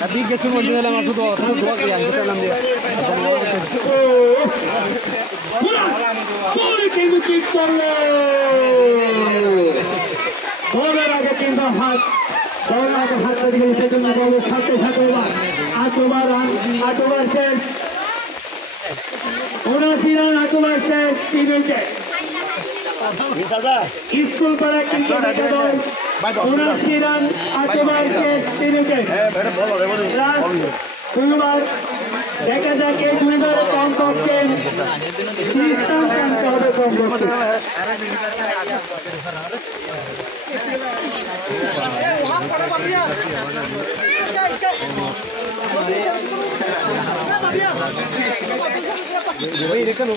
Tapi কিছু বলতে দিলাম আর শুধু অথবা দোয়া করে আনতে চাইলাম যে কিন্তু ঠিক করলো দৌড়ের আগে কিন্তু হাত দৌড়ের আগে হাতটা দিকে সেজন্য বলবো সাথে সাথে আটবার শেষ 79 রান 8 শেষ 3 উইকেট স্কুল পাড়া কিন্তু 79 রান 8 শেষ 3 উইকেট দুবার দেখা যাক এই দুইবারে কমপক্ষে 30 রান টানতে হবে কমপক্ষে Oye, déjalo,